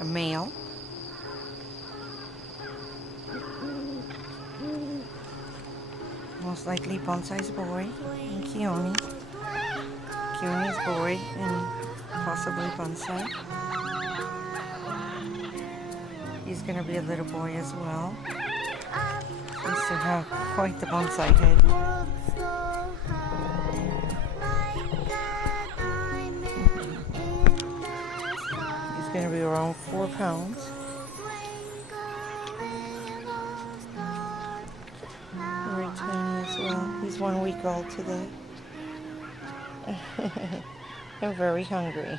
a male. Most likely Bonsai's boy and Keone. Keone's boy and possibly Bonsai. He's gonna be a little boy as well. He still have quite the bonsai head. He's gonna be around 4 pounds. Very tiny as well. He's 1 week old today. And very hungry.